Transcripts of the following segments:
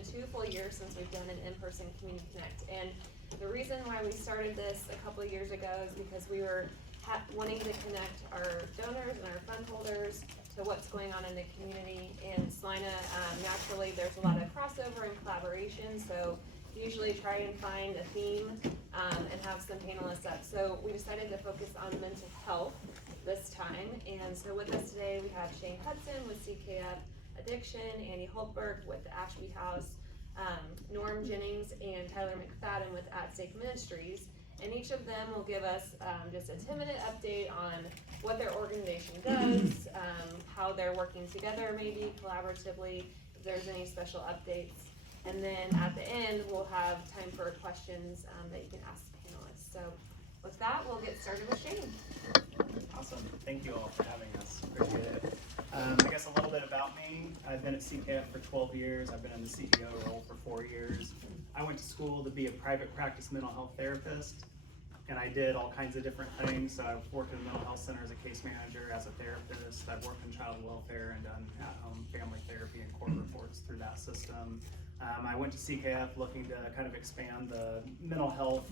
been 2 full years since we've done an in-person Community Connect. And the reason why we started this a couple of years ago is because we were wanting to connect our donors and our fund holders to what's going on in the community. In Celina, naturally, there's a lot of crossover and collaboration, so usually try and find a theme and have some panelists up. So we decided to focus on mental health this time. And so with us today, we have Shane Hudson with CFK Addiction, Andy Holtberg with the Ashby House, Norm Jennings and Tyler McFadden with Stake Ministries. And each of them will give us just a 10-minute update on what their organization does, how they're working together, maybe collaboratively, if there's any special updates. And then at the end, we'll have time for questions that you can ask the panelists. So with that, we'll get started with Shane. Awesome. Thank you all for having us. Appreciate it. I guess a little bit about me. I've been at CFK for 12 years. I've been in the CEO role for 4 years. I went to school to be a private practice mental health therapist, and I did all kinds of different things. So I've worked in a mental health center as a case manager, as a therapist. I've worked in child welfare and done at-home family therapy and court reports through that system. I went to CKF looking to kind of expand the mental health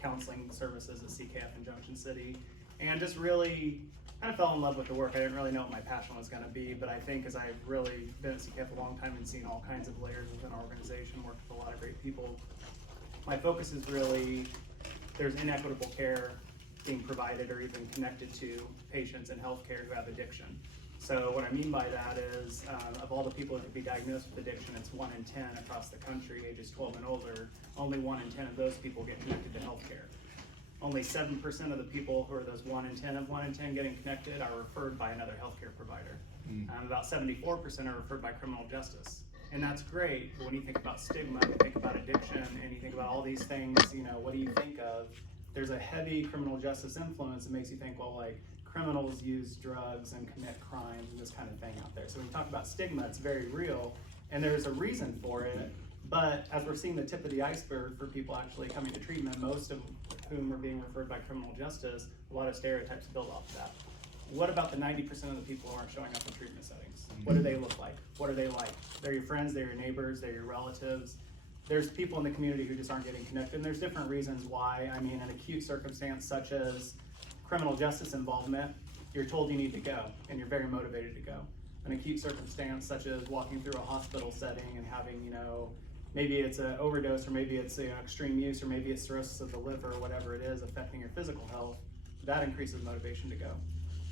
counseling services at CKF in Junction City, and just really kind of fell in love with the work. I didn't really know what my passion was going to be, but I think as I've really been at CKF a long time and seen all kinds of layers within our organization, worked with a lot of great people, my focus is really there's inequitable care being provided or even connected to patients in healthcare who have addiction. So what I mean by that is, of all the people that could be diagnosed with addiction, it's 1 in 10 across the country, ages 12 and older. Only 1 in 10 of those people get connected to healthcare. Only 7% of the people who are those 1 in 10 of 1 in 10 getting connected are referred by another healthcare provider. About 74% are referred by criminal justice. And that's great, but when you think about stigma, you think about addiction, and you think about all these things, you know, what do you think of? There's a heavy criminal justice influence that makes you think, well, like, criminals use drugs and commit crimes and this kind of thing out there. So when we talk about stigma, it's very real, and there's a reason for it. But as we're seeing the tip of the iceberg for people actually coming to treatment, most of whom are being referred by criminal justice, a lot of stereotypes build off of that. What about the 90% of the people who aren't showing up in treatment settings? What do they look like? What are they like? They're your friends, they're your neighbors, they're your relatives. There's people in the community who just aren't getting connected, and there's different reasons why. I mean, an acute circumstance such as criminal justice involvement, you're told you need to go, and you're very motivated to go. An acute circumstance such as walking through a hospital setting and having, you know, maybe it's an overdose, or maybe it's extreme use, or maybe it's cirrhosis of the liver, or whatever it is affecting your physical health, that increases motivation to go.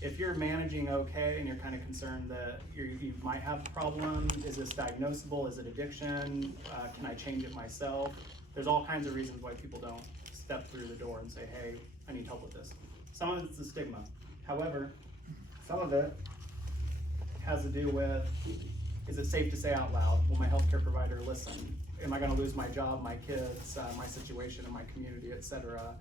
If you're managing okay and you're kind of concerned that you might have a problem, is this diagnosable, is it addiction, can I change it myself? There's all kinds of reasons why people don't step through the door and say, hey, I need help with this. Some of it's the stigma. However, some of it has to do with, is it safe to say out loud? Will my healthcare provider listen? Am I gonna lose my job, my kids, my situation in my community, etc.?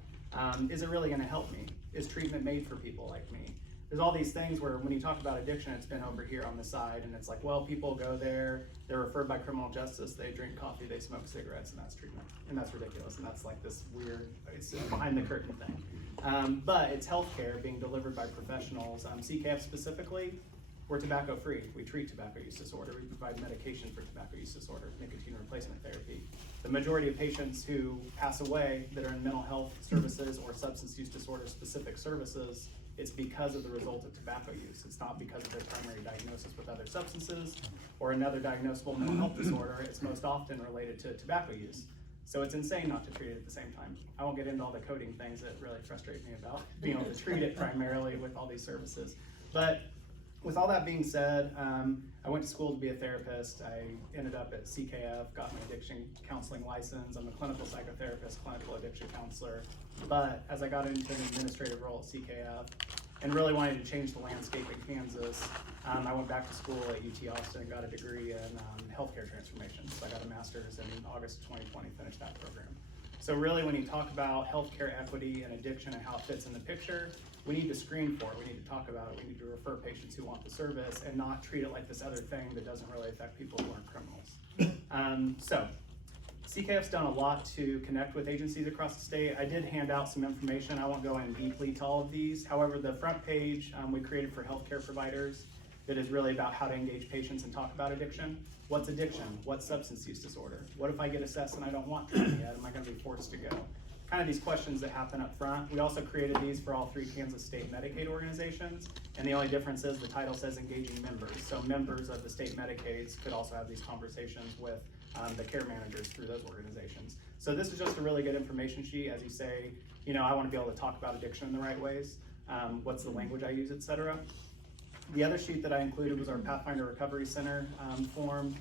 Is it really gonna help me? Is treatment made for people like me? There's all these things where when you talk about addiction, it's been over here on the side, and it's like, well, people go there, they're referred by criminal justice, they drink coffee, they smoke cigarettes, and that's treatment. And that's ridiculous, and that's like this weird, it's a behind the curtain thing. But it's healthcare being delivered by professionals. CKF specifically, we're tobacco free. We treat tobacco use disorder. We provide medication for tobacco use disorder, nicotine replacement therapy. The majority of patients who pass away that are in mental health services or substance use disorder specific services, it's because of the result of tobacco use. It's not because of their primary diagnosis with other substances or another diagnosable mental health disorder. It's most often related to tobacco use. So it's insane not to treat it at the same time. I won't get into all the coding things that really frustrate me about being able to treat it primarily with all these services. But with all that being said, I went to school to be a therapist. I ended up at CKF, got my addiction counseling license. I'm a clinical psychotherapist, clinical addiction counselor. But as I got into an administrative role at CKF and really wanted to change the landscape in Kansas, I went back to school at UT Austin and got a degree in healthcare transformation. So I got a master's in August of 2020, finished that program. So really when you talk about healthcare equity and addiction and how it fits in the picture, we need to screen for it, we need to talk about it, we need to refer patients who want the service and not treat it like this other thing that doesn't really affect people who aren't criminals. So CKF's done a lot to connect with agencies across the state. I did hand out some information. I won't go in deeply to all of these. However, the front page we created for healthcare providers. that is really about how to engage patients and talk about addiction. What's addiction? What's substance use disorder? What if I get assessed and I don't want treatment yet? Am I going to be forced to go? Kind of these questions that happen up front. We also created these for all 3 Kansas state Medicaid organizations, and the only difference is the title says engaging members. So members of the state Medicaids could also have these conversations with the care managers through those organizations. So this is just a really good information sheet as you say, you know, I want to be able to talk about addiction in the right ways. What's the language I use, etc. The other sheet that I included was our Pathfinder Recovery Center form.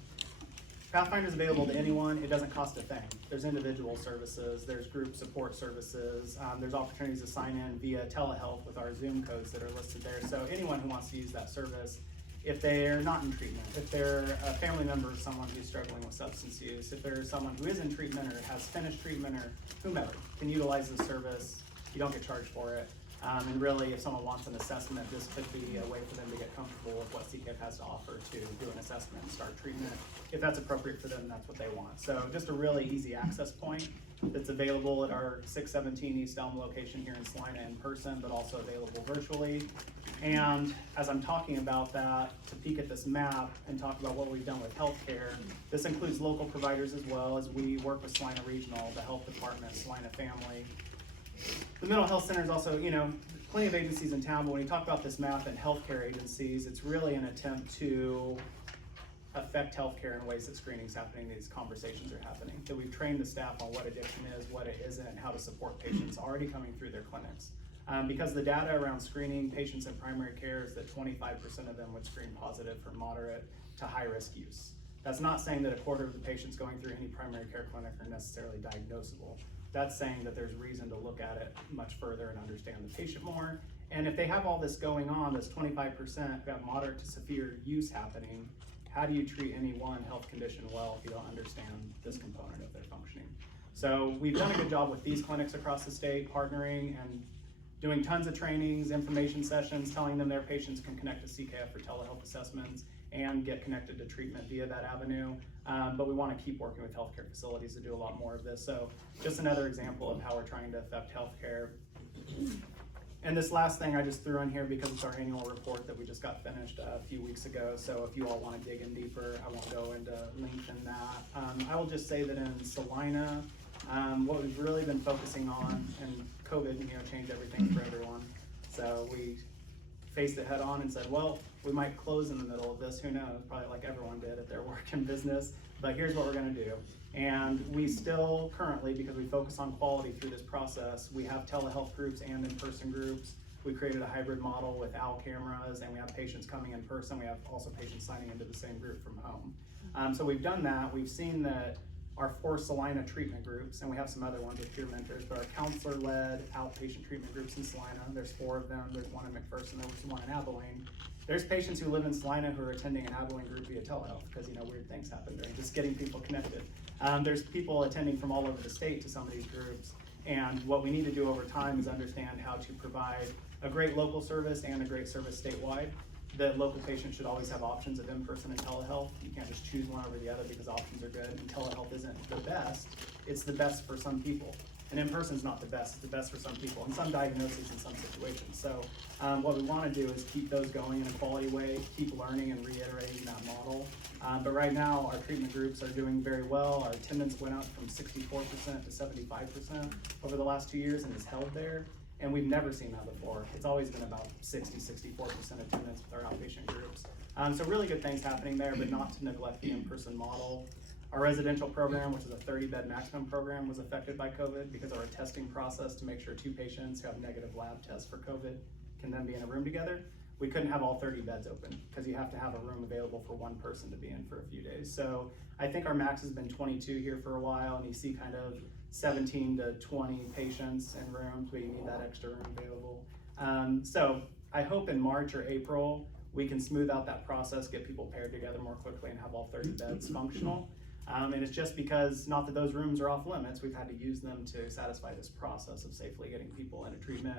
Pathfinder is available to anyone. It doesn't cost a thing. There's individual services, there's group support services, there's opportunities to sign in via telehealth with our Zoom codes that are listed there. So anyone who wants to use that service, if they're not in treatment, if they're a family member of someone who's struggling with substance use, if there's someone who is in treatment or has finished treatment or whomever can utilize the service, you don't get charged for it. And really, if someone wants an assessment, this could be a way for them to get comfortable with what CCAP has to offer to do an assessment and start treatment. If that's appropriate for them, that's what they want. So just a really easy access point that's available at our 617 East Elm location here in Celina in person, but also available virtually. And as I'm talking about that, to peek at this map and talk about what we've done with healthcare, this includes local providers as well as we work with Celina Regional, the health department, Celina Family. The mental health center is also, you know, plenty of agencies in town, but when you talk about this map and healthcare agencies, it's really an attempt to affect healthcare in ways that screening's happening, these conversations are happening. That we've trained the staff on what addiction is, what it isn't, and how to support patients already coming through their clinics. Because the data around screening patients in primary care is that 25% of them would screen positive for moderate to high risk use. That's not saying that a quarter of the patients going through any primary care clinic are necessarily diagnosable. That's saying that there's reason to look at it much further and understand the patient more. And if they have all this going on, this 25% who have moderate to severe use happening, how do you treat any one health condition well if you don't understand this component of their functioning? So we've done a good job with these clinics across the state, partnering and doing tons of trainings, information sessions, telling them their patients can connect to CKF for telehealth assessments and get connected to treatment via that avenue. But we want to keep working with healthcare facilities to do a lot more of this. So just another example of how we're trying to affect healthcare. And this last thing I just threw in here because it's our annual report that we just got finished a few weeks ago. So if you all want to dig in deeper, I won't go into length in that. I will just say that in Celina, what we've really been focusing on, and COVID, you know, changed everything for everyone. So we faced it head on and said, well, we might close in the middle of this, who knows, probably like everyone did at their work and business, but here's what we're gonna do. And we still currently, because we focus on quality through this process, we have telehealth groups and in-person groups. We created a hybrid model with OWL cameras, and we have patients coming in person. We have also patients signing into the same group from home. So we've done that. We've seen that our 4 Celina treatment groups, and we have some other ones with peer mentors, but our counselor-led outpatient treatment groups in Celina, there's 4 of them. There's one in McPherson, there's one in Abilene. There's patients who live in Celina who are attending an Abilene group via telehealth because, you know, weird things happen during just getting people connected. There's people attending from all over the state to some of these groups, and what we need to do over time is understand how to provide a great local service and a great service statewide. The local patient should always have options of in-person and telehealth. You can't just choose one over the other because options are good, and telehealth isn't the best. It's the best for some people. And in-person is not the best, it's the best for some people, and some diagnoses in some situations. So what we want to do is keep those going in a quality way, keep learning and reiterating that model. But right now, our treatment groups are doing very well. Our attendance went up from 64% to 75% over the last 2 years and is held there. And we've never seen that before. It's always been about 60, 64% attendance with our outpatient groups. So really good things happening there, but not to neglect the in-person model. Our residential program, which is a 30-bed maximum program, was affected by COVID because of our testing process to make sure 2 patients who have negative lab tests for COVID can then be in a room together. We couldn't have all 30 beds open because you have to have a room available for 1 person to be in for a few days. So I think our max has been 22 here for a while, and you see kind of 17 to 20 patients in rooms, but you need that extra room available. So I hope in March or April, we can smooth out that process, get people paired together more quickly and have all 30 beds functional. And it's just because, not that those rooms are off limits, we've had to use them to satisfy this process of safely getting people into treatment.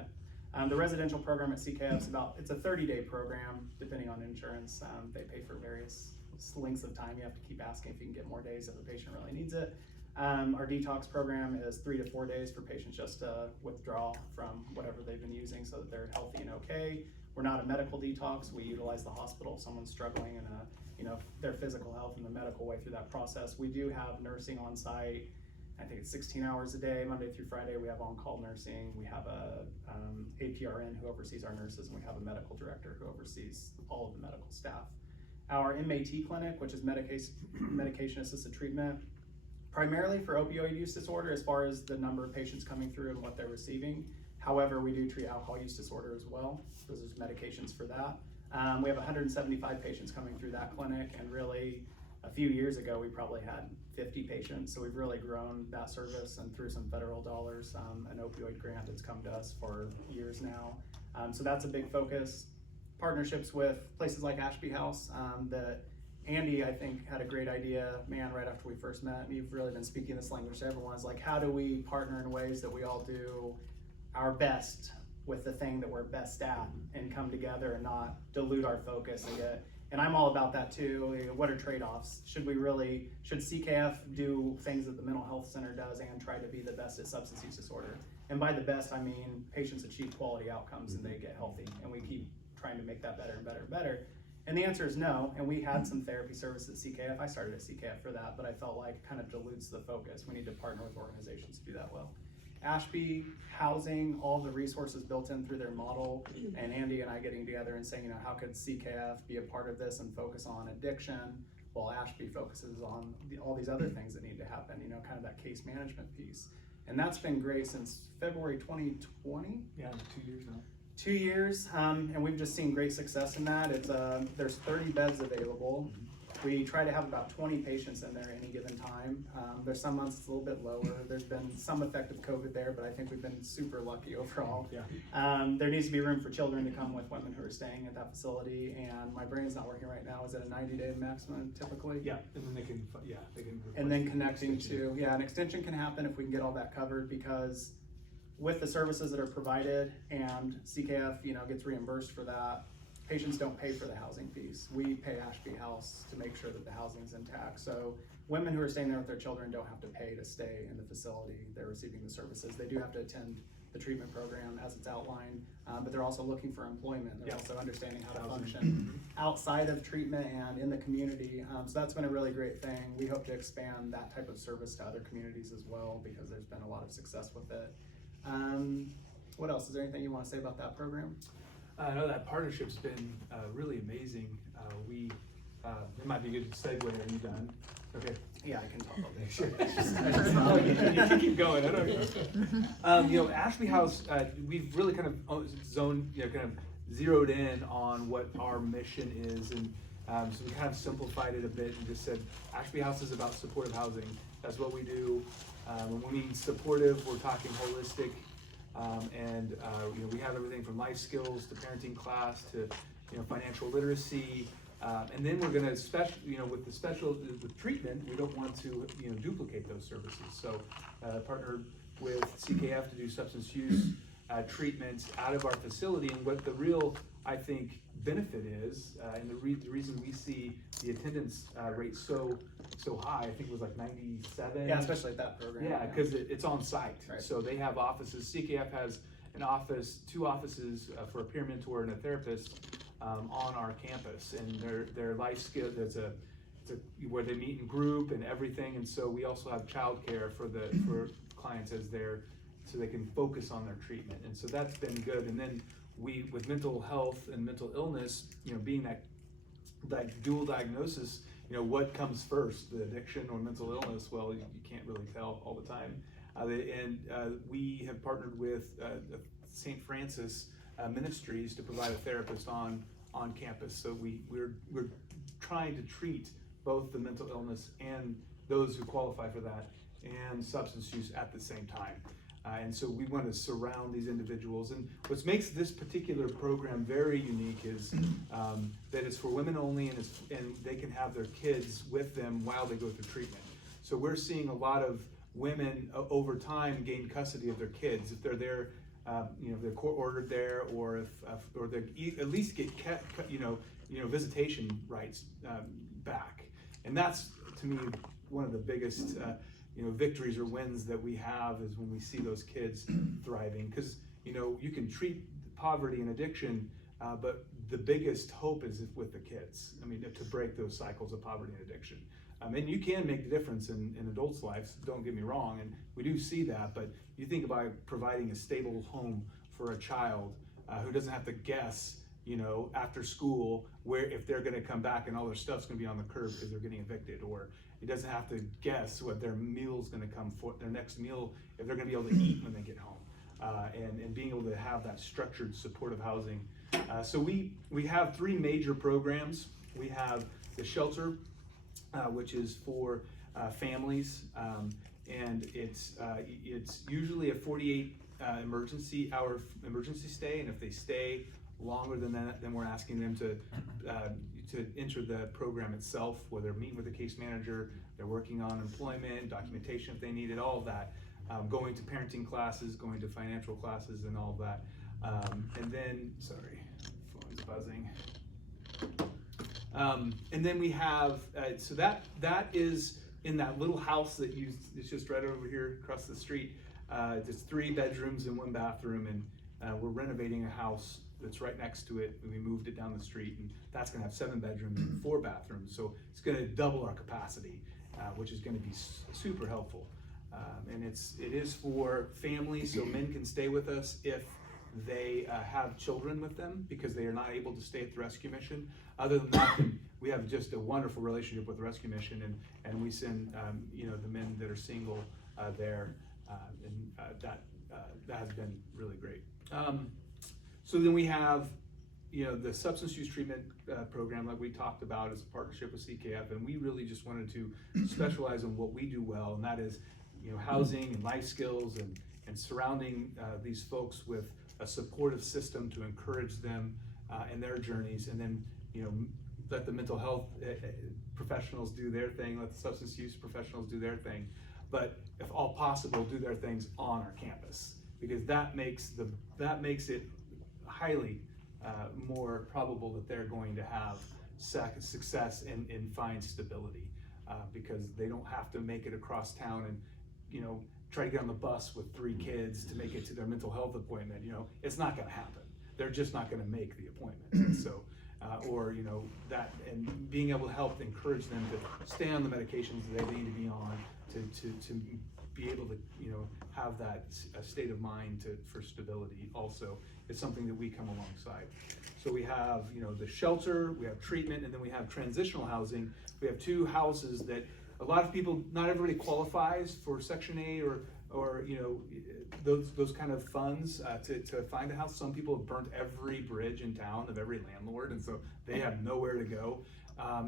The residential program at CKF is it's a 30-day program, depending on insurance. They pay for various lengths of time. You have to keep asking if you can get more days if the patient really needs it. Our detox program is 3 to 4 days for patients just to withdraw from whatever they've been using so that they're healthy and okay. We're not a medical detox. We utilize the hospital if someone's struggling in their physical health and the medical way through that process. We do have nursing on site. I think it's 16 hours a day, Monday through Friday. We have on-call nursing. We have a APRN who oversees our nurses, and we have a medical director who oversees all of the medical staff. Our MAT clinic, which is medication-assisted treatment, primarily for opioid use disorder as far as the number of patients coming through and what they're receiving. However, we do treat alcohol use disorder as well, because there's medications for that. We have 175 patients coming through that clinic, and really a few years ago we probably had 50 patients, so we've really grown that service, and through some federal dollars, an opioid grant that's come to us for years now. So that's a big focus. Partnerships with places like Ashby House, that Andy, I think, had a great idea, man, right after we first met, and you've really been speaking this language to everyone, is like, how do we partner in ways that we all do our best with the thing that we're best at, and come together and not dilute our focus and I'm all about that too. What are trade-offs? Should CKF do things that the mental health center does and try to be the best at substance use disorder? And by the best, I mean patients achieve quality outcomes and they get healthy, and we keep trying to make that better and better and better. And the answer is no, and we had some therapy services at CKF. I started at CKF for that, but I felt like it kind of dilutes the focus. We need to partner with organizations to do that well. Ashby Housing, all the resources built in through their model, and Andy and I getting together and saying, how could CKF be a part of this and focus on addiction, while Ashby focuses on all these other things that need to happen, kind of that case management piece. And that's been great since February 2020. Yeah, 2 years now. 2 years, and we've just seen great success in that. There's 30 beds available. We try to have about 20 patients in there at any given time. There's some months it's a little bit lower. There's been some effect of COVID there, but I think we've been super lucky overall. Yeah. There needs to be room for children to come with women who are staying at that facility, and my brain's not working right now. Is it a 90-day maximum typically? Yeah, and then they can And then connecting to, an extension can happen if we can get all that covered, because with the services that are provided and CKF, gets reimbursed for that, patients don't pay for the housing piece. We pay Ashby House to make sure that the housing's intact. So women who are staying there with their children don't have to pay to stay in the facility. They're receiving the services. They do have to attend the treatment program as it's outlined, but they're also looking for employment. They're also understanding how to function outside of treatment and in the community. So that's been a really great thing. We hope to expand that type of service to other communities as well, because there's been a lot of success with it. What else? Is there anything you want to say about that program? I know that partnership's been really amazing. It might be a good segue. Are you done? Okay. Yeah, I can talk about that. Sure. You can keep going. I don't know. Ashby House, we've really kind of zeroed in on what our mission is, and so we kind of simplified it a bit and just said Ashby House is about supportive housing. That's what we do. When we mean supportive, we're talking holistic. We have everything from life skills to parenting class to financial literacy, and then we're going to with treatment, we don't want to duplicate those services. So partnered with CKF to do substance use treatment out of our facility, and what the real benefit is, and the reason we see the attendance rate so high, I think it was like 97. Yeah, especially at that program. Yeah, because it's on site. Right. So they have offices. CKF has two offices for a peer mentor and a therapist on our campus, and their life skill. It's where they meet in group and everything, and so we also have childcare for clients so they can focus on their treatment, and so that's been good. And then we, with mental health and mental illness, being that dual diagnosis, what comes first, the addiction or mental illness? Well, you can't really tell all the time. We have partnered with St. Francis Ministries to provide a therapist on campus. So we're trying to treat both the mental illness and those who qualify for that and substance use at the same time. And so we want to surround these individuals. And what makes this particular program very unique is that it's for women only, and they can have their kids with them while they go through treatment. So we're seeing a lot of women over time gain custody of their kids if they're there, if they're court ordered there, or or they at least get visitation rights back. And that's, to me, one of the biggest victories or wins that we have, is when we see those kids thriving, because you can treat poverty and addiction but the biggest hope is with the kids. I mean, to break those cycles of poverty and addiction. And you can make the difference in adults' lives, don't get me wrong, and we do see that, but you think about providing a stable home for a child who doesn't have to guess, after school, where if they're gonna come back and all their stuff's gonna be on the curb because they're getting evicted, or it doesn't have to guess what their meal's gonna come for, their next meal, if they're gonna be able to eat when they get home. And being able to have that structured supportive housing. So we have 3 major programs. We have the shelter, which is for families, and it's usually a 48 hour emergency stay, and if they stay longer than that, then we're asking them to enter the program itself, where they're meeting with the case manager, they're working on employment, documentation if they need it, all of that, going to parenting classes, going to financial classes, and all of that. And then, sorry, phone's buzzing. And then we have, so that is in that little house that it's just right over here across the street. It's 3 bedrooms and 1 bathroom, and we're renovating a house that's right next to it, and we moved it down the street, and that's gonna have 7 bedrooms and 4 bathrooms, so it's gonna double our capacity, which is gonna be super helpful. And it is for families, so men can stay with us if they have children with them, because they are not able to stay at the rescue mission. Other than that, we have just a wonderful relationship with the rescue mission, and we send the men that are single there, and that has been really great. So then we have the substance use treatment program, like we talked about, as a partnership with CKF, and we really just wanted to specialize in what we do well, and that is housing and life skills, and surrounding these folks with a supportive system to encourage them in their journeys, and then let the mental health professionals do their thing, let the substance use professionals do their thing, but if all possible, do their things on our campus, because that makes it highly more probable that they're going to have success and find stability, because they don't have to make it across town and try to get on the bus with 3 kids to make it to their mental health appointment. It's not going to happen. They're just not going to make the appointment. And so, or that, and being able to help encourage them to stay on the medications that they need to be on to be able to have that state of mind for stability also is something that we come alongside. So we have the shelter, we have treatment, and then we have transitional housing. We have 2 houses that a lot of people, not everybody qualifies for Section 8 or those kind of funds to find a house. Some people have burnt every bridge in town of every landlord, and so they have nowhere to go.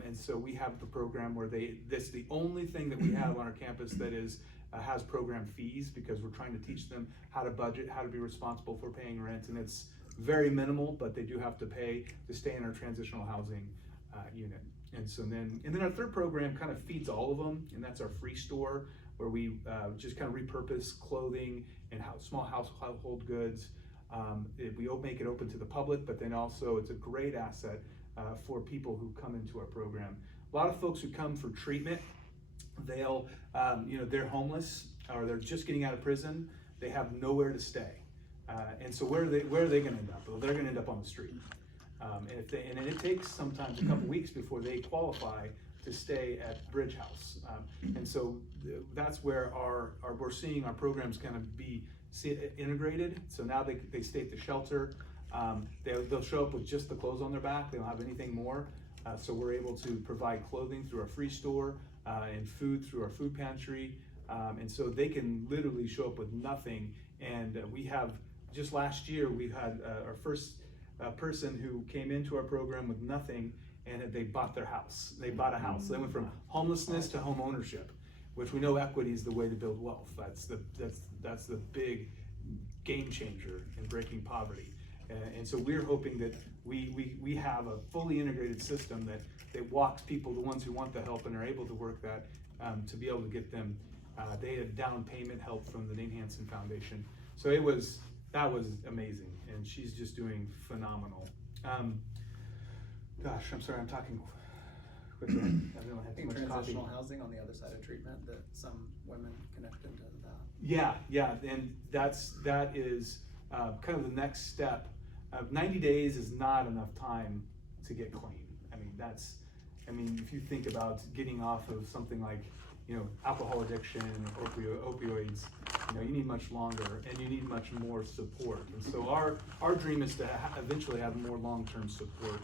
And so we have the program where that's the only thing that we have on our campus that has program fees, because we're trying to teach them how to budget, how to be responsible for paying rent, and it's very minimal, but they do have to pay to stay in our transitional housing unit. And so then our 3rd program kind of feeds all of them, and that's our free store, where we just kind of repurpose clothing and small household goods. We make it open to the public, but then also it's a great asset for people who come into our program. A lot of folks who come for treatment, they'll, they're homeless, or they're just getting out of prison. They have nowhere to stay, and so where are they going to end up? Well, they're going to end up on the street. And it takes sometimes a couple weeks before they qualify to stay at Bridge House. And so that's where we're seeing our programs kind of be integrated. So now they stay at the shelter. They'll show up with just the clothes on their back. They don't have anything more. So we're able to provide clothing through our free store and food through our food pantry. And so they can literally show up with nothing. And we have, just last year, we had our first person who came into our program with nothing, and they bought their house. They bought a house. They went from homelessness to home ownership, which we know equity is the way to build wealth. That's the big game changer in breaking poverty. And so we're hoping that we have a fully integrated system that walks people, the ones who want the help and are able to work that, to be able to get them. They had down payment help from the Nate Hansen Foundation. So that was amazing, and she's just doing phenomenal. Gosh, I'm sorry, I'm talking quickly. I think transitional housing on the other side of treatment, that some women connect into that. Yeah, and that is kind of the next step 90 days is not enough time to get clean. I mean, if you think about getting off of something like, alcohol addiction or opioids, you need much longer and you need much more support. And so our dream is to eventually have more long-term support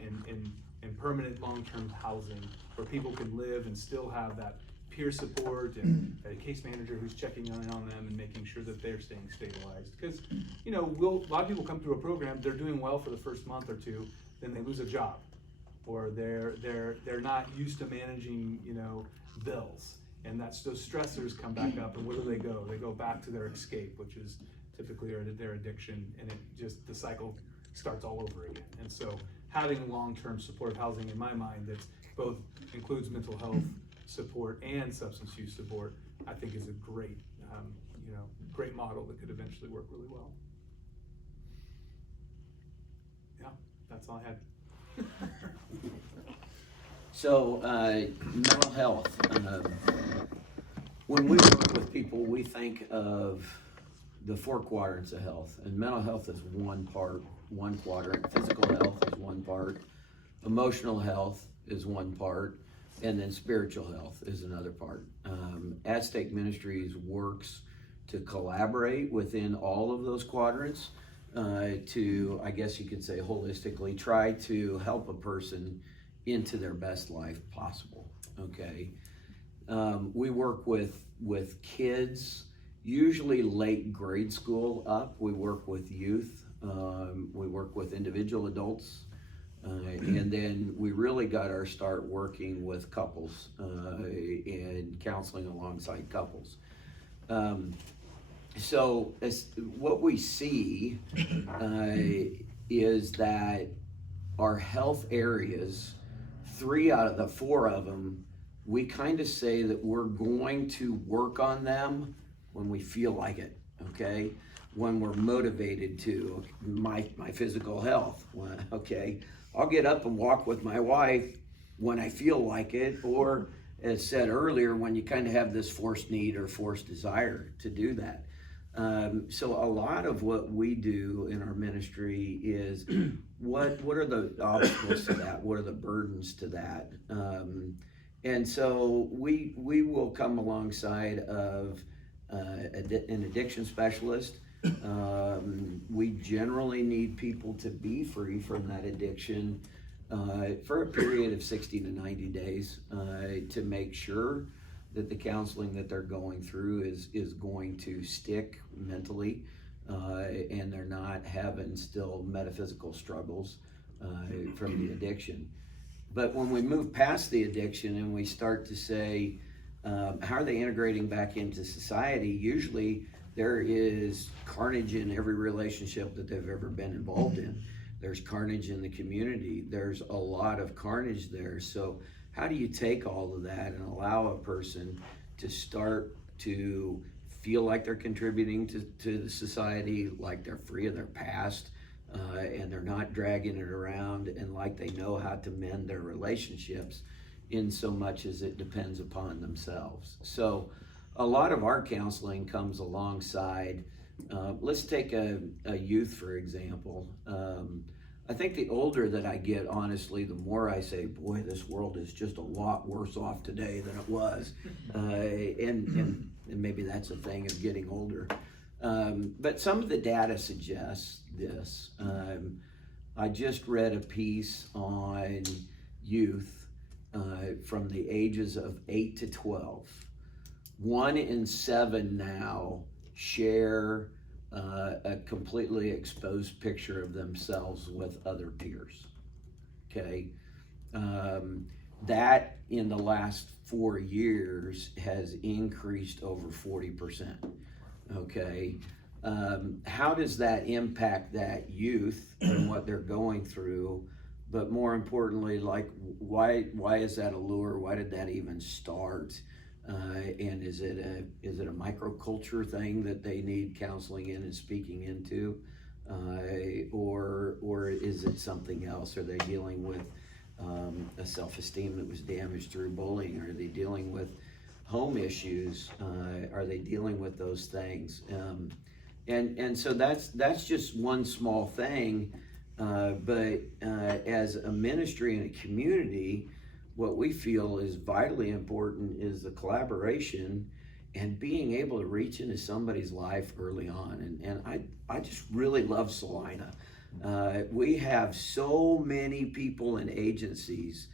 in permanent long-term housing where people can live and still have that peer support and a case manager who's checking in on them and making sure that they're staying stabilized. Because, a lot of people come through a program, they're doing well for the first month or two, then they lose a job, or they're not used to managing, bills, and those stressors come back up, and where do they go? They go back to their escape, which is typically their addiction, and the cycle starts all over again. And so having long-term supportive housing, in my mind, that both includes mental health support and substance use support, I think is a great, great model that could eventually work really well. Yeah, that's all I had. So, mental health. When we work with people, we think of the 4 quadrants of health, and mental health is one quadrant, physical health is one part, emotional health is one part, and then spiritual health is another part. Stake Ministries works to collaborate within all of those quadrants to, I guess you could say holistically, try to help a person into their best life possible, okay? We work with kids, usually late grade school up. We work with youth, we work with individual adults, and then we really got our start working with couples and counseling alongside couples. So what we see is that our health areas, 3 out of the 4 of them, we kind of say that we're going to work on them when we feel like it, okay? When we're motivated to. My physical health, okay? I'll get up and walk with my wife when I feel like it, or as said earlier, when you kind of have this forced need or forced desire to do that. So a lot of what we do in our ministry is what are the obstacles to that? What are the burdens to that? And so we will come alongside of an addiction specialist. We generally need people to be free from that addiction for a period of 60 to 90 days to make sure that the counseling that they're going through is going to stick mentally, and they're not having still metaphysical struggles from the addiction. But when we move past the addiction and we start to say, how are they integrating back into society? Usually there is carnage in every relationship that they've ever been involved in. There's carnage in the community. There's a lot of carnage there. So how do you take all of that and allow a person to start to feel like they're contributing to the society, like they're free of their past, and they're not dragging it around, and like they know how to mend their relationships in so much as it depends upon themselves. So a lot of our counseling comes alongside, let's take a youth, for example. I think the older that I get, honestly, the more I say, boy, this world is just a lot worse off today than it was. And maybe that's a thing of getting older. But some of the data suggests this. I just read a piece on youth from the ages of 8 to 12. 1 in 7 now share a completely exposed picture of themselves with other peers, okay? That in the last 4 years has increased over 40%, okay? How does that impact that youth and what they're going through? But more importantly, like, why is that a lure? Why did that even start? And is it a microculture thing that they need counseling in and speaking into, or is it something else? Are they dealing with a self-esteem that was damaged through bullying? Are they dealing with home issues? Are they dealing with those things? And so that's just one small thing, but as a ministry and a community, what we feel is vitally important is the collaboration and being able to reach into somebody's life early on. And I just really love Celina. We have so many people and agencies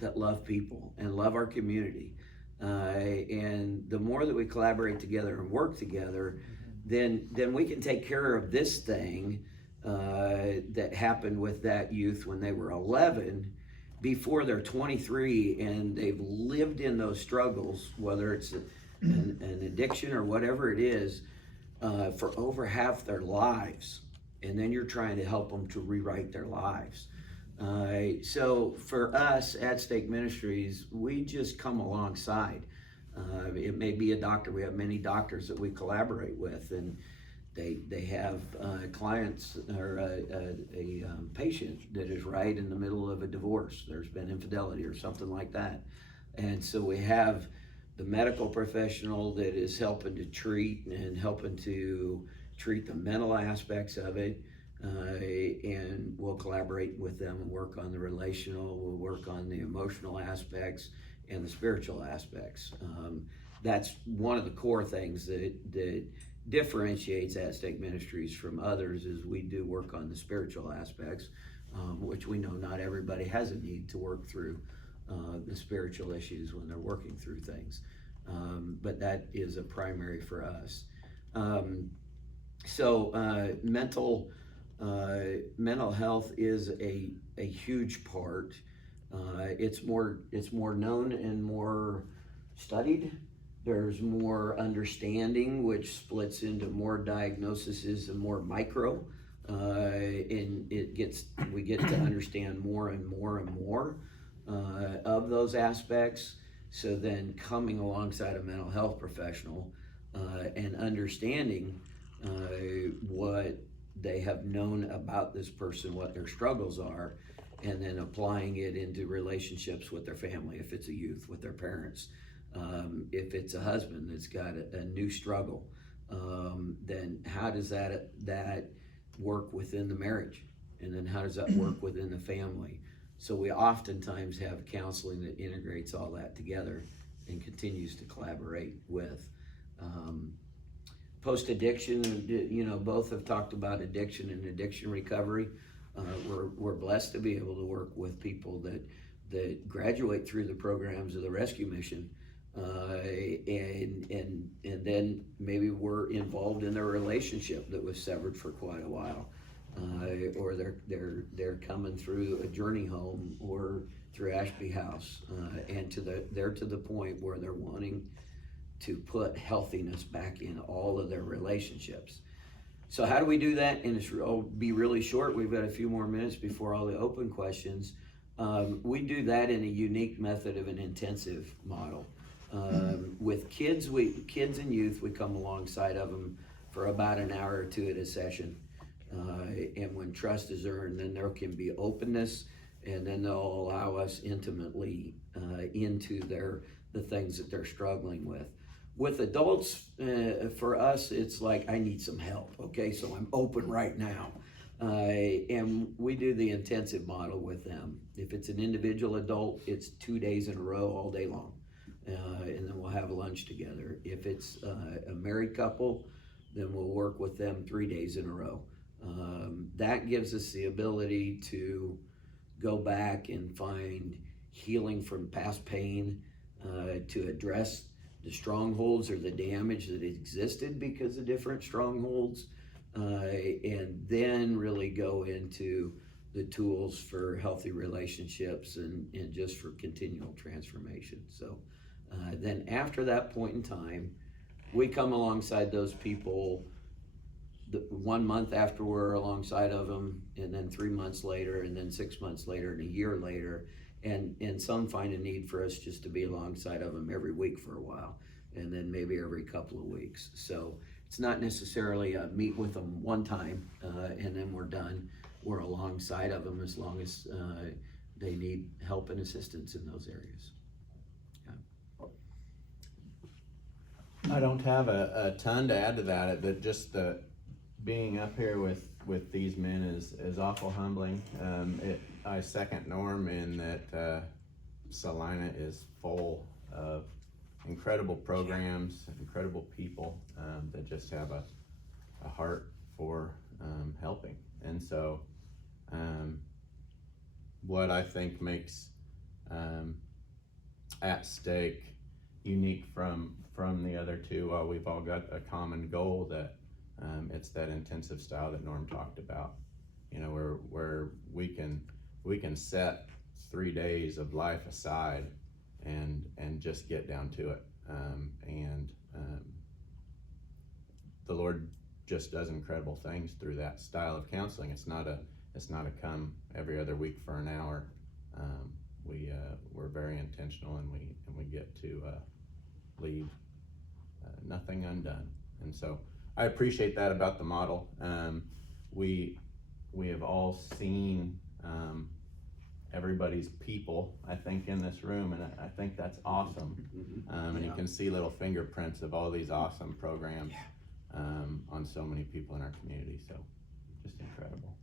that love people and love our community. And the more that we collaborate together and work together, then we can take care of this thing that happened with that youth when they were 11 before they're 23 and they've lived in those struggles, whether it's an addiction or whatever it is, for over half their lives. And then you're trying to help them to rewrite their lives. So for us at Stake Ministries, we just come alongside. It may be a doctor. We have many doctors that we collaborate with, and they have clients or a patient that is right in the middle of a divorce. There's been infidelity or something like that. And so we have the medical professional that is helping to treat and helping to treat the mental aspects of it. And we'll collaborate with them and work on the relational, we'll work on the emotional aspects and the spiritual aspects. That's one of the core things that differentiates at Stake Ministries from others is we do work on the spiritual aspects, which we know not everybody has a need to work through the spiritual issues when they're working through things. But that is a primary for us. So mental health is a huge part. It's more known and more studied. There's more understanding, which splits into more diagnoses and more micro. And we get to understand more and more and more of those aspects. So then coming alongside a mental health professional and understanding what they have known about this person, what their struggles are, and then applying it into relationships with their family, if it's a youth, with their parents. If it's a husband that's got a new struggle, then how does that work within the marriage? And then how does that work within the family? So we oftentimes have counseling that integrates all that together and continues to collaborate with. Post-addiction, both have talked about addiction and addiction recovery. We're blessed to be able to work with people that graduate through the programs of the rescue mission, and then maybe were involved in their relationship that was severed for quite a while, or they're coming through a journey home or through Ashby House, and they're to the point where they're wanting to put healthiness back in all of their relationships. So how do we do that? And I'll be really short. We've got a few more minutes before all the open questions. We do that in a unique method of an intensive model. With kids and youth, we come alongside of them for about an hour or two at a session. And when trust is earned, then there can be openness, and then they'll allow us intimately into the things that they're struggling with. With adults, for us, it's like, I need some help, okay? So I'm open right now. And we do the intensive model with them. If it's an individual adult, it's 2 days in a row, all day long. And then we'll have lunch together. If it's a married couple, then we'll work with them 3 days in a row. That gives us the ability to go back and find healing from past pain, to address the strongholds or the damage that existed because of different strongholds, and then really go into the tools for healthy relationships and just for continual transformation. So then after that point in time, we come alongside those people 1 month after we're alongside of them, and then 3 months later, and then 6 months later, and a year later. And some find a need for us just to be alongside of them every week for a while, and then maybe every couple of weeks. So it's not necessarily meet with them one time and then we're done. We're alongside of them as long as they need help and assistance in those areas. I don't have a ton to add to that, but just being up here with these men is awful humbling. I second Norm in that Celina is full of incredible programs, incredible people that just have a heart for helping. And so what I think makes At Stake unique from the other two, while we've all got a common goal, that it's that intensive style that Norm talked about, you know, where we can set 3 days of life aside and just get down to it. The Lord just does incredible things through that style of counseling. It's not a come every other week for an hour. We're very intentional, and we get to leave nothing undone. And so I appreciate that about the model. We have all seen everybody's people, I think, in this room, and I think that's awesome. And you can see little fingerprints of all these awesome programs on so many people in our community. So just incredible.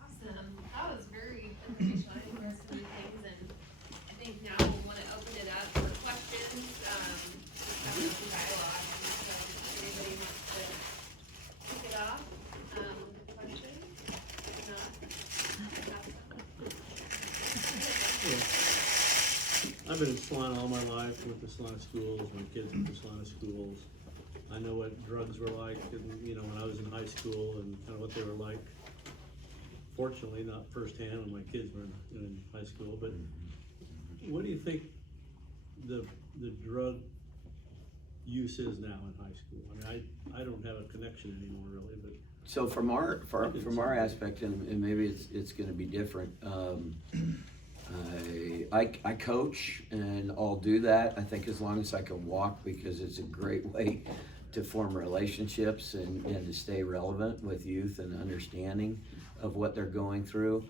Awesome. That was very informational. I think there's so many things, and I think now we'll want to open it up for questions. Just have some dialogue. And so if anybody wants to kick it off, questions? If not, I've been in Celina all my life, went to Celina schools, my kids went to Celina schools. I know what drugs were like, and you know, when I was in high school, and kind of what they were like. Fortunately, not firsthand when my kids were in high school, but what do you think the drug use is now in high school? I mean, I don't have a connection anymore really, but. So from our aspect, and maybe it's going to be different. I coach, and I'll do that, I think, as long as I can walk, because it's a great way to form relationships and to stay relevant with youth and understanding of what they're going through.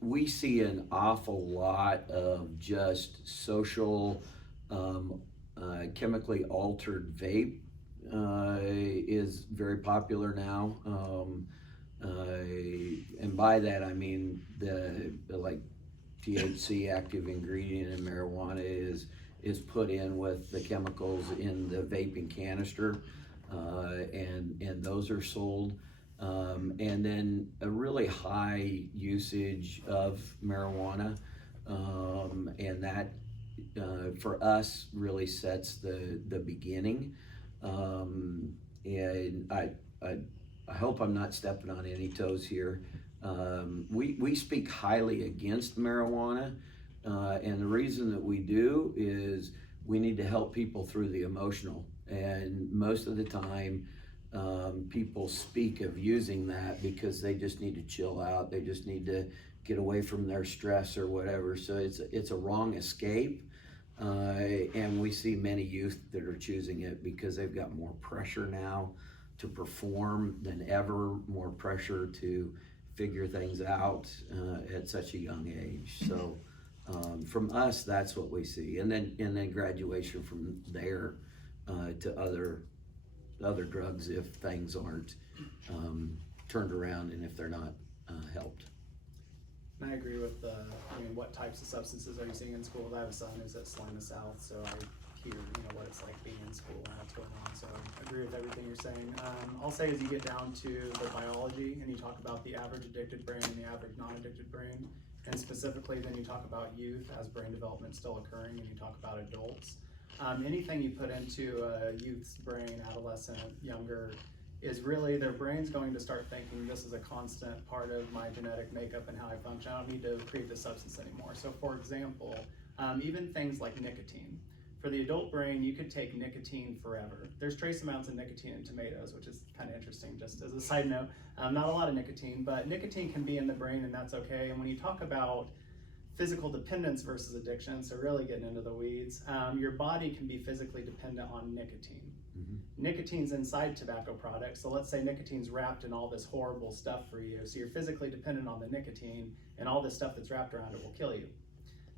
We see an awful lot of just social, chemically altered vape is very popular now. And by that I mean the like THC active ingredient in marijuana is put in with the chemicals in the vaping canister, and those are sold. And then a really high usage of marijuana, and that for us really sets the beginning. And I hope I'm not stepping on any toes here. We speak highly against marijuana, and the reason that we do is we need to help people through the emotional. And most of the time, people speak of using that because they just need to chill out. They just need to get away from their stress or whatever. So it's a wrong escape. And we see many youth that are choosing it because they've got more pressure now to perform than ever, more pressure to figure things out at such a young age. So from us, that's what we see. And then graduation from there to other drugs if things aren't turned around and if they're not helped. And I agree with what types of substances are you seeing in schools? I have a son who's at Celina South, so I hear what it's like being in school and what's going on. So I agree with everything you're saying. I'll say as you get down to the biology and you talk about the average addicted brain and the average non-addicted brain, and specifically then you talk about youth as brain development still occurring, and you talk about adults. Anything you put into a youth's brain, adolescent, younger, is really their brain's going to start thinking, this is a constant part of my genetic makeup and how I function. I don't need to create the substance anymore. So for example, even things like nicotine. For the adult brain, you could take nicotine forever. There's trace amounts of nicotine in tomatoes, which is kind of interesting, just as a side note. Not a lot of nicotine, but nicotine can be in the brain, and that's okay. And when you talk about physical dependence versus addiction, so really getting into the weeds, your body can be physically dependent on nicotine. Nicotine's inside tobacco products, so let's say nicotine's wrapped in all this horrible stuff for you, so you're physically dependent on the nicotine, and all this stuff that's wrapped around it will kill you.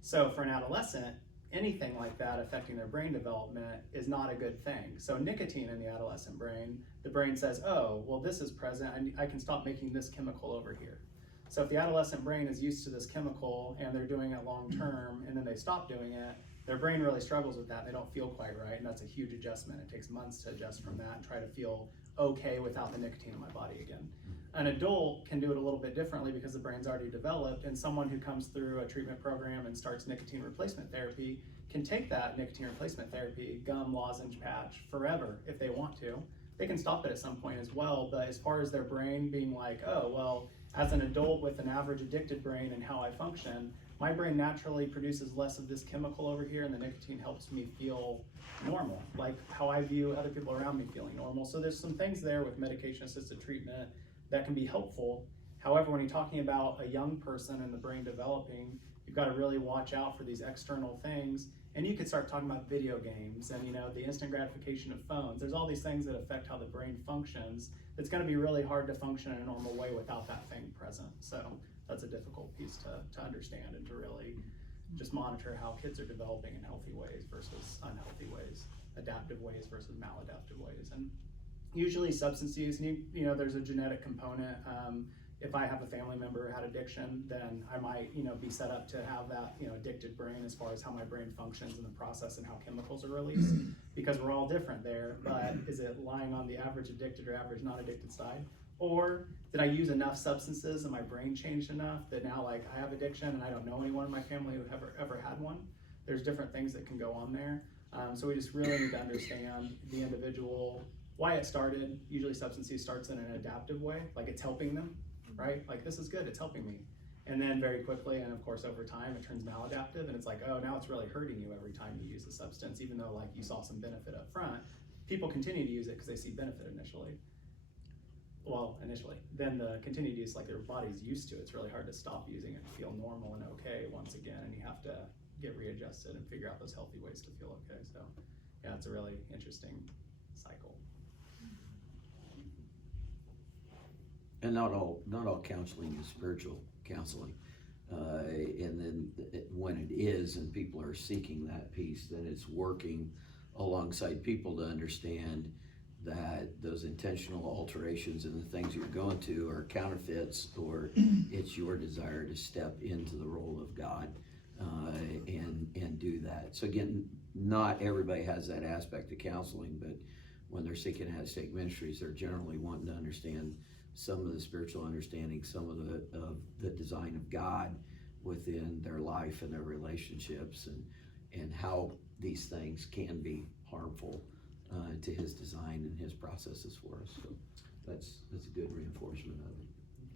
So for an adolescent, anything like that affecting their brain development is not a good thing. So nicotine in the adolescent brain, the brain says, oh, well, this is present, I can stop making this chemical over here. So if the adolescent brain is used to this chemical and they're doing it long term and then they stop doing it, their brain really struggles with that. They don't feel quite right, and that's a huge adjustment. It takes months to adjust from that and try to feel okay without the nicotine in my body again. An adult can do it a little bit differently because the brain's already developed, and someone who comes through a treatment program and starts nicotine replacement therapy can take that nicotine replacement therapy, gum, lozenge, patch, forever if they want to. They can stop it at some point as well, but as far as their brain being like, oh, well, as an adult with an average addicted brain and how I function, my brain naturally produces less of this chemical over here, and the nicotine helps me feel normal, like how I view other people around me feeling normal. So there's some things there with medication-assisted treatment that can be helpful. However, when you're talking about a young person and the brain developing, you've got to really watch out for these external things. And you could start talking about video games and, you know, the instant gratification of phones. There's all these things that affect how the brain functions. It's going to be really hard to function in a normal way without that thing present. So that's a difficult piece to understand and to really just monitor how kids are developing in healthy ways versus unhealthy ways, adaptive ways versus maladaptive ways. And usually substance use, you know, there's a genetic component. If I have a family member who had addiction, then I might, you know, be set up to have that, you know, addicted brain as far as how my brain functions in the process and how chemicals are released, because we're all different there. But is it lying on the average addicted or average non-addicted side? Or did I use enough substances and my brain changed enough that now, like, I have addiction and I don't know anyone in my family who ever had one? There's different things that can go on there. So we just really need to understand the individual, why it started. Usually substance use starts in an adaptive way, like it's helping them, right? Like, this is good, it's helping me. And then very quickly, and of course over time, it turns maladaptive, and it's like, oh, now it's really hurting you every time you use the substance, even though like you saw some benefit up front. People continue to use it because they see benefit initially. Well, initially. Then the continued use, like their body's used to it. It's really hard to stop using it and feel normal and okay once again, and you have to get readjusted and figure out those healthy ways to feel okay. So yeah, it's a really interesting cycle. And not all counseling is spiritual counseling. And then when it is, and people are seeking that piece, then it's working alongside people to understand that those intentional alterations and the things you're going to are counterfeits, or it's your desire to step into the role of God and do that. So again, not everybody has that aspect of counseling, but when they're seeking out Stake Ministries, they're generally wanting to understand some of the spiritual understanding, some of the design of God within their life and their relationships, and how these things can be harmful to His design and His processes for us. So that's a good reinforcement of it.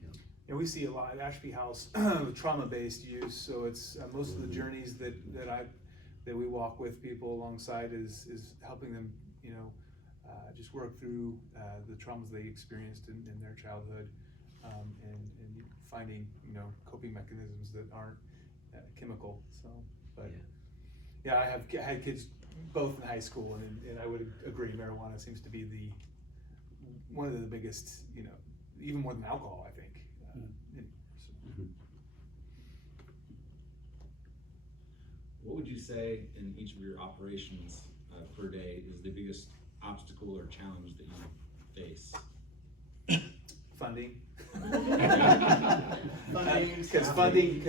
Yeah. And we see a lot at Ashby House trauma-based use. So it's most of the journeys that we walk with people alongside is helping them, you know, just work through the traumas they experienced in their childhood, and finding, you know, coping mechanisms that aren't chemical. So, but yeah, I have had kids both in high school, and I would agree, marijuana seems to be one of the biggest, you know, even more than alcohol, I think. What would you say in each of your operations per day is the biggest obstacle or challenge that you face? Funding. Funding,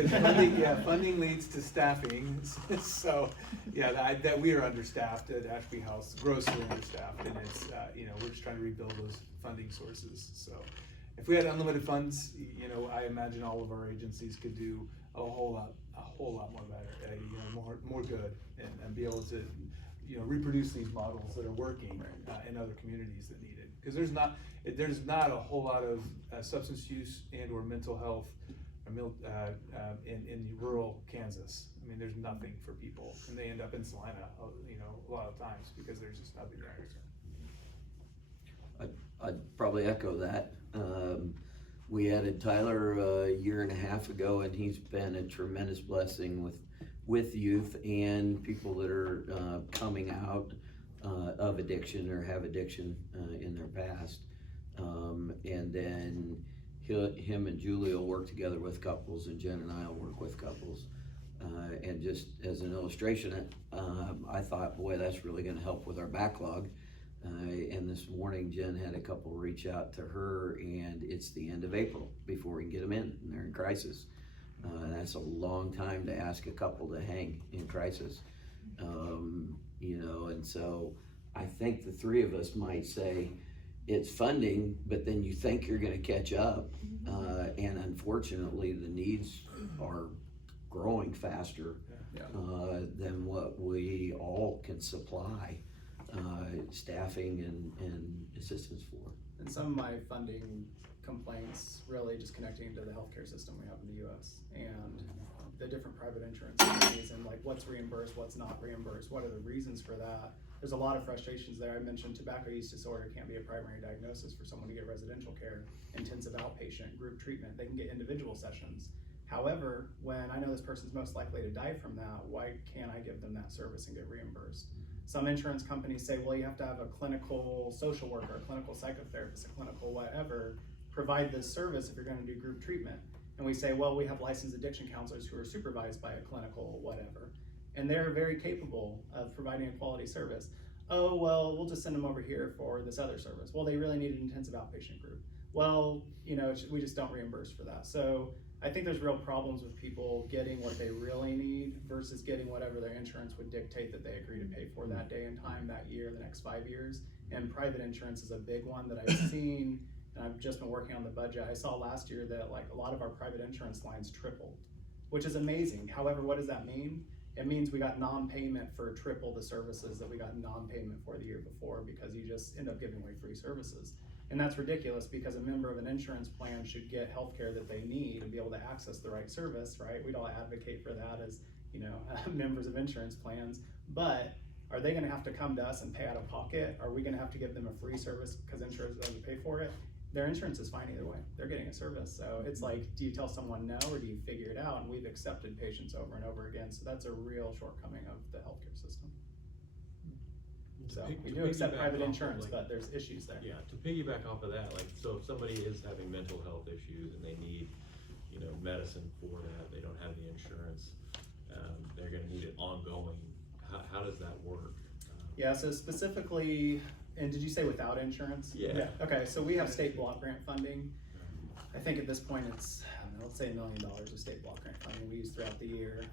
Funding leads to staffing. So, yeah, that we are understaffed at Ashby House, grossly understaffed, and it's you know, we're just trying to rebuild those funding sources. So, if we had unlimited funds, you know, I imagine all of our agencies could do a whole lot more better, you know, more good, and be able to, you know, reproduce these models that are working in other communities that need it. Because there's not a whole lot of substance use and or mental health in rural Kansas. I mean, there's nothing for people, and they end up in Celina, you know, a lot of times because there's just nothing there. So. I'd probably echo that. We added Tyler a year and a half ago, and he's been a tremendous blessing with youth and people that are coming out of addiction or have addiction in their past. And then him and Julie will work together with couples, and Jen and I will work with couples. And just as an illustration, I thought, boy, that's really gonna help with our backlog. And this morning, Jen had a couple reach out to her, and it's the end of April before we can get them in, and they're in crisis. That's a long time to ask a couple to hang in crisis. You know, and so I think the three of us might say it's funding, but then you think you're gonna catch up. And unfortunately, the needs are growing faster than what we all can supply staffing and assistance for. And some of my funding complaints really just connecting to the healthcare system we have in the US and the different private insurance companies and like what's reimbursed, what's not reimbursed, what are the reasons for that. There's a lot of frustrations there. I mentioned tobacco use disorder can't be a primary diagnosis for someone to get residential care, intensive outpatient, group treatment. They can get individual sessions. However, when I know this person's most likely to die from that, why can't I give them that service and get reimbursed? Some insurance companies say, well, you have to have a clinical social worker, a clinical psychotherapist, a clinical whatever, provide this service if you're gonna do group treatment. And we say, well, we have licensed addiction counselors who are supervised by a clinical whatever. And they're very capable of providing a quality service. Oh, well, we'll just send them over here for this other service. Well, they really need an intensive outpatient group. Well, you know, we just don't reimburse for that. So I think there's real problems with people getting what they really need versus getting whatever their insurance would dictate that they agree to pay for that day and time, that year, the next 5 years. And private insurance is a big one that I've seen, and I've just been working on the budget. I saw last year that like a lot of our private insurance lines tripled, which is amazing. However, what does that mean? It means we got non-payment for triple the services that we got non-payment for the year before because you just end up giving away free services. And that's ridiculous because a member of an insurance plan should get health care that they need and be able to access the right service, right? We'd all advocate for that as, you know, members of insurance plans. But are they gonna have to come to us and pay out of pocket? Are we gonna have to give them a free service because insurance doesn't pay for it? Their insurance is fine either way. They're getting a service. So it's like, do you tell someone no or do you figure it out? And we've accepted patients over and over again. So that's a real shortcoming of the healthcare system. So we do accept private insurance, but there's issues there. Yeah, to piggyback off of that, like, so if somebody is having mental health issues and they need, you know, medicine for that, they don't have the insurance, they're gonna need it ongoing. How does that work? Yeah, so specifically, and did you say without insurance? Yeah. Okay, so we have state block grant funding. I think at this point it's, I don't know, let's say $1 million of state block grant funding we use throughout the year.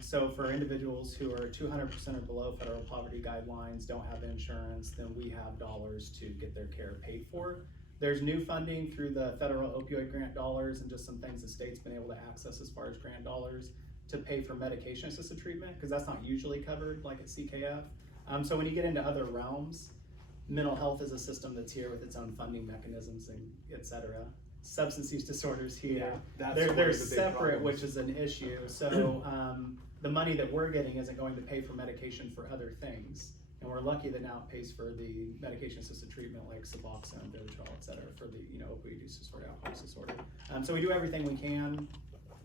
So for individuals who are 200% or below federal poverty guidelines, don't have insurance, then we have dollars to get their care paid for. There's new funding through the federal opioid grant dollars and just some things the state's been able to access as far as grant dollars to pay for medication assisted treatment, because that's not usually covered like at CKF. So when you get into other realms, mental health is a system that's here with its own funding mechanisms and et cetera. Substance use disorders here, they're separate, which is an issue. So the money that we're getting isn't going to pay for medication for other things. And we're lucky that now it pays for the medication assisted treatment like Suboxone, Vivitrol, et cetera, for the opioid use disorder, alcohol use disorder. So we do everything we can.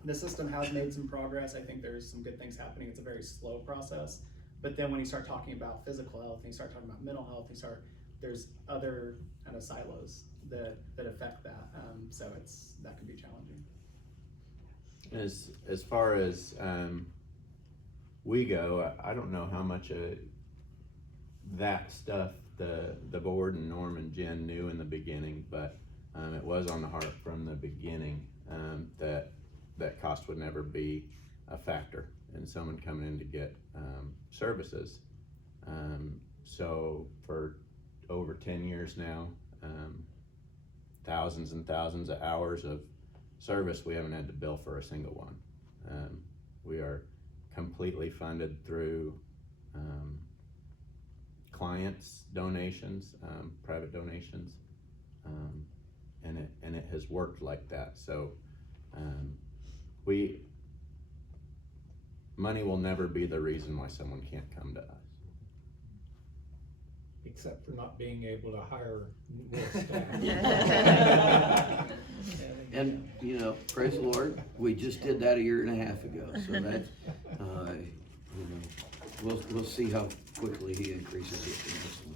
The system has made some progress. I think there's some good things happening. It's a very slow process. But then when you start talking about physical health, and you start talking about mental health, there's other kind of silos that affect that. So that can be challenging. As far as we go, I don't know how much of that stuff the board and Norm and Jen knew in the beginning, but it was on the heart from the beginning that cost would never be a factor in someone coming in to get services. So for over 10 years now, thousands and thousands of hours of service, we haven't had to bill for a single one. We are completely funded through clients' donations, private donations, and it has worked like that. So money will never be the reason why someone can't come to us. Except for not being able to hire more staff. And, you know, praise the Lord, we just did that 1.5 years ago, so that's, you know, we'll see how quickly he increases it the next one.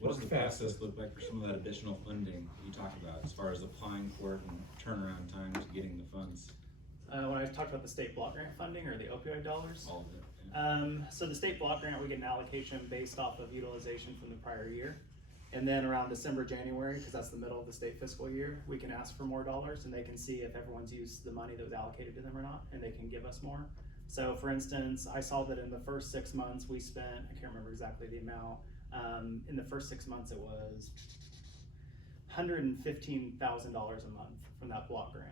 What does the process look like for some of that additional funding you talk about as far as applying for it and turnaround time to getting the funds? when I talked about the state block grant funding or the opioid dollars. All of it. Yeah. So the state block grant, we get an allocation based off of utilization from the prior year. And then around December, January, because that's the middle of the state fiscal year, we can ask for more dollars and they can see if everyone's used the money that was allocated to them or not, and they can give us more. So for instance, I saw that in the first 6 months we spent, I can't remember exactly the amount, in the first 6 months it was $115,000 a month from that block grant.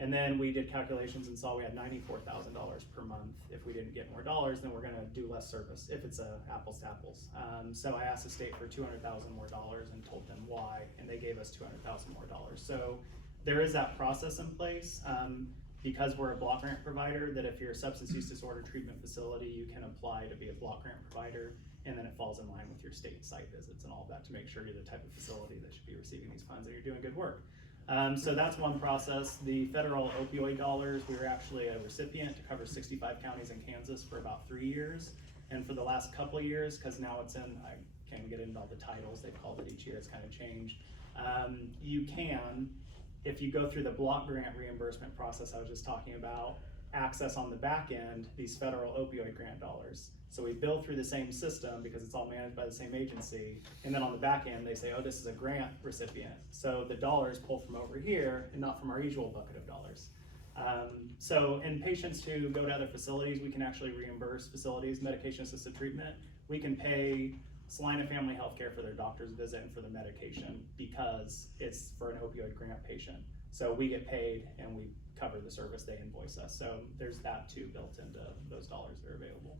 And then we did calculations and saw we had $94,000 per month. If we didn't get more dollars, then we're gonna do less service, if it's apples to apples. So I asked the state for $200,000 more dollars and told them why, and they gave us $200,000 more dollars. So there is that process in place. Because we're a block grant provider, that if you're a substance use disorder treatment facility, you can apply to be a block grant provider, and then it falls in line with your state site visits and all of that to make sure you're the type of facility that should be receiving these funds and you're doing good work. So that's one process. The federal opioid dollars, we were actually a recipient to cover 65 counties in Kansas for about 3 years. And for the last couple of years, because now it's in, I can't even get into all the titles, they've called it each year, it's kind of changed. You can, if you go through the block grant reimbursement process I was just talking about, access on the back end these federal opioid grant dollars. So we bill through the same system because it's all managed by the same agency, and then on the back end they say, oh, this is a grant recipient. So the dollars pull from over here and not from our usual bucket of dollars. So in patients who go to other facilities, we can actually reimburse facilities, medication-assisted treatment. We can pay Celina Family Healthcare for their doctor's visit and for the medication because it's for an opioid grant patient. So we get paid and we cover the service, they invoice us. So there's that too built into those dollars that are available.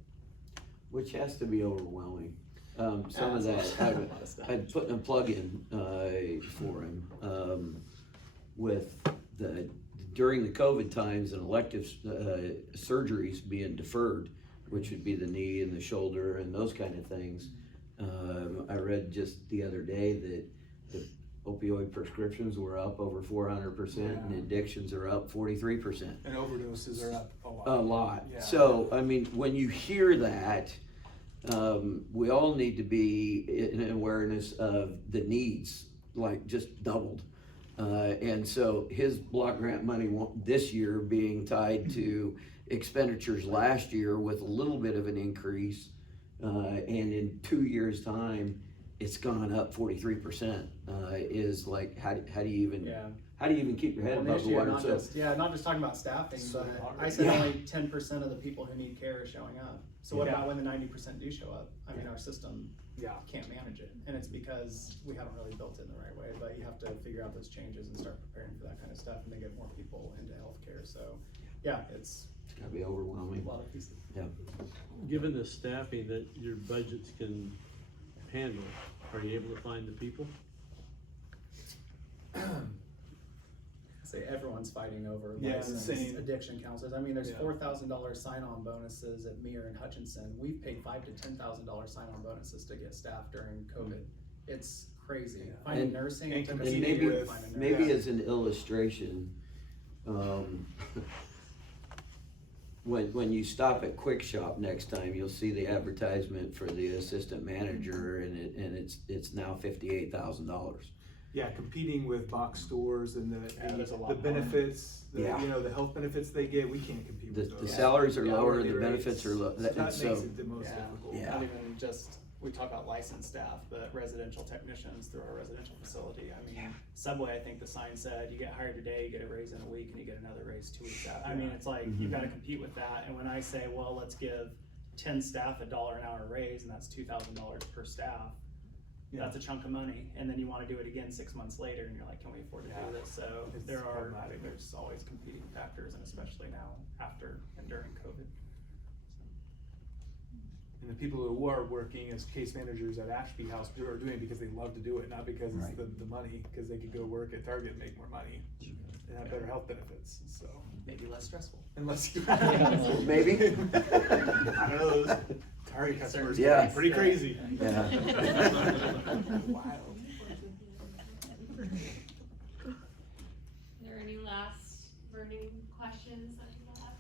Which has to be overwhelming. Some of that, I'd put in a plug-in for him with during the COVID times and elective surgeries being deferred, which would be the knee and the shoulder and those kind of things. I read just the other day that the opioid prescriptions were up over 400% and addictions are up 43%. And overdoses are up a lot. A lot. Yeah. So, I mean, when you hear that, we all need to be in awareness of the needs, like just doubled. And so his block grant money this year being tied to expenditures last year with a little bit of an increase, and in 2 years' time, it's gone up 43%. Is like, how do you even keep your head above the water? Not just talking about staffing, but I said only 10% of the people who need care are showing up. So what about when the 90% do show up? I mean, our system can't manage it, and it's because we haven't really built it in the right way. But you have to figure out those changes and start preparing for that kind of stuff, and then get more people into healthcare. So, it's gotta be overwhelming. A lot of pieces. Yeah. Given the staffing that your budgets can handle, are you able to find the people? Say everyone's fighting over Yeah, licensed same. addiction counselors. I mean, there's Yeah. $4,000 sign-on bonuses at Meir and Hutchinson. We've paid $5,000 to $10,000 sign-on bonuses to get staff during COVID. It's crazy. Yeah. Finding And- nursing, and it took us And a competing year maybe, to find a nurse. maybe as an illustration, when you stop at Quick Shop next time, you'll see the advertisement for the assistant manager, and it's now $58,000. Yeah, competing with box stores and there's a lot the more. benefits, Yeah. the health benefits they get, we can't compete with The those. salaries are lower, Hourly the benefits rates. are low. So that makes So it the most difficult. Yeah. Not even just, we talk about licensed staff, but residential technicians through our residential facility. I mean, Subway, I think the sign said, you get hired today, you get a raise in a week, and you get another raise 2 weeks out. I mean, it's like, you've gotta compete with that. And when I say, well, let's give 10 staff $1 an hour raise, and that's $2,000 per staff, that's a chunk of money. And then you wanna do it again 6 months later, and you're like, can we afford to do this? So It's problematic. there's always competing factors, and especially now, after and during COVID. And the people who are working as case managers at Ashby House are doing it because they love to do it, not because it's the money, because they could go work at Target and make more money and have better health benefits, so. Maybe less stressful. Unless you. Maybe. I don't know, those Target customers Yeah. can be pretty crazy. Yeah. Wild. Are there any last burning questions that people have?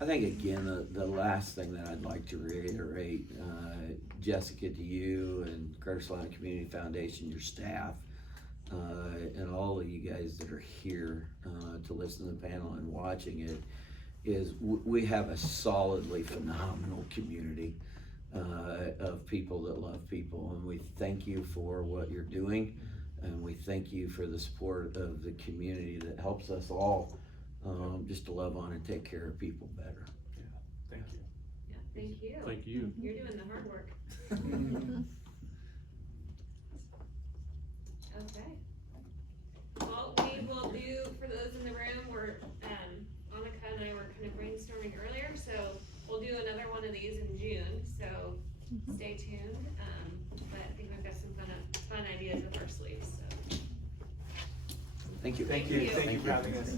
I think again, the last thing that I'd like to reiterate, Jessica, to you and Celina Community Foundation, your staff, and all of you guys that are here to listen to the panel and watching it, is we have a solidly phenomenal community of people that love people, and we thank you for what you're doing, and we thank you for the support of the community that helps us all just to love on and take care of people better. Thank you. Yeah, thank you. Thank you. You're doing the hard work. Okay. Well, we will do, for those in the room, Annika and I were kind of brainstorming earlier, so we'll do another one of these in June, so stay tuned. But I think we've got some fun ideas up our sleeves, so. Thank you. Thank you. Thank you for having us.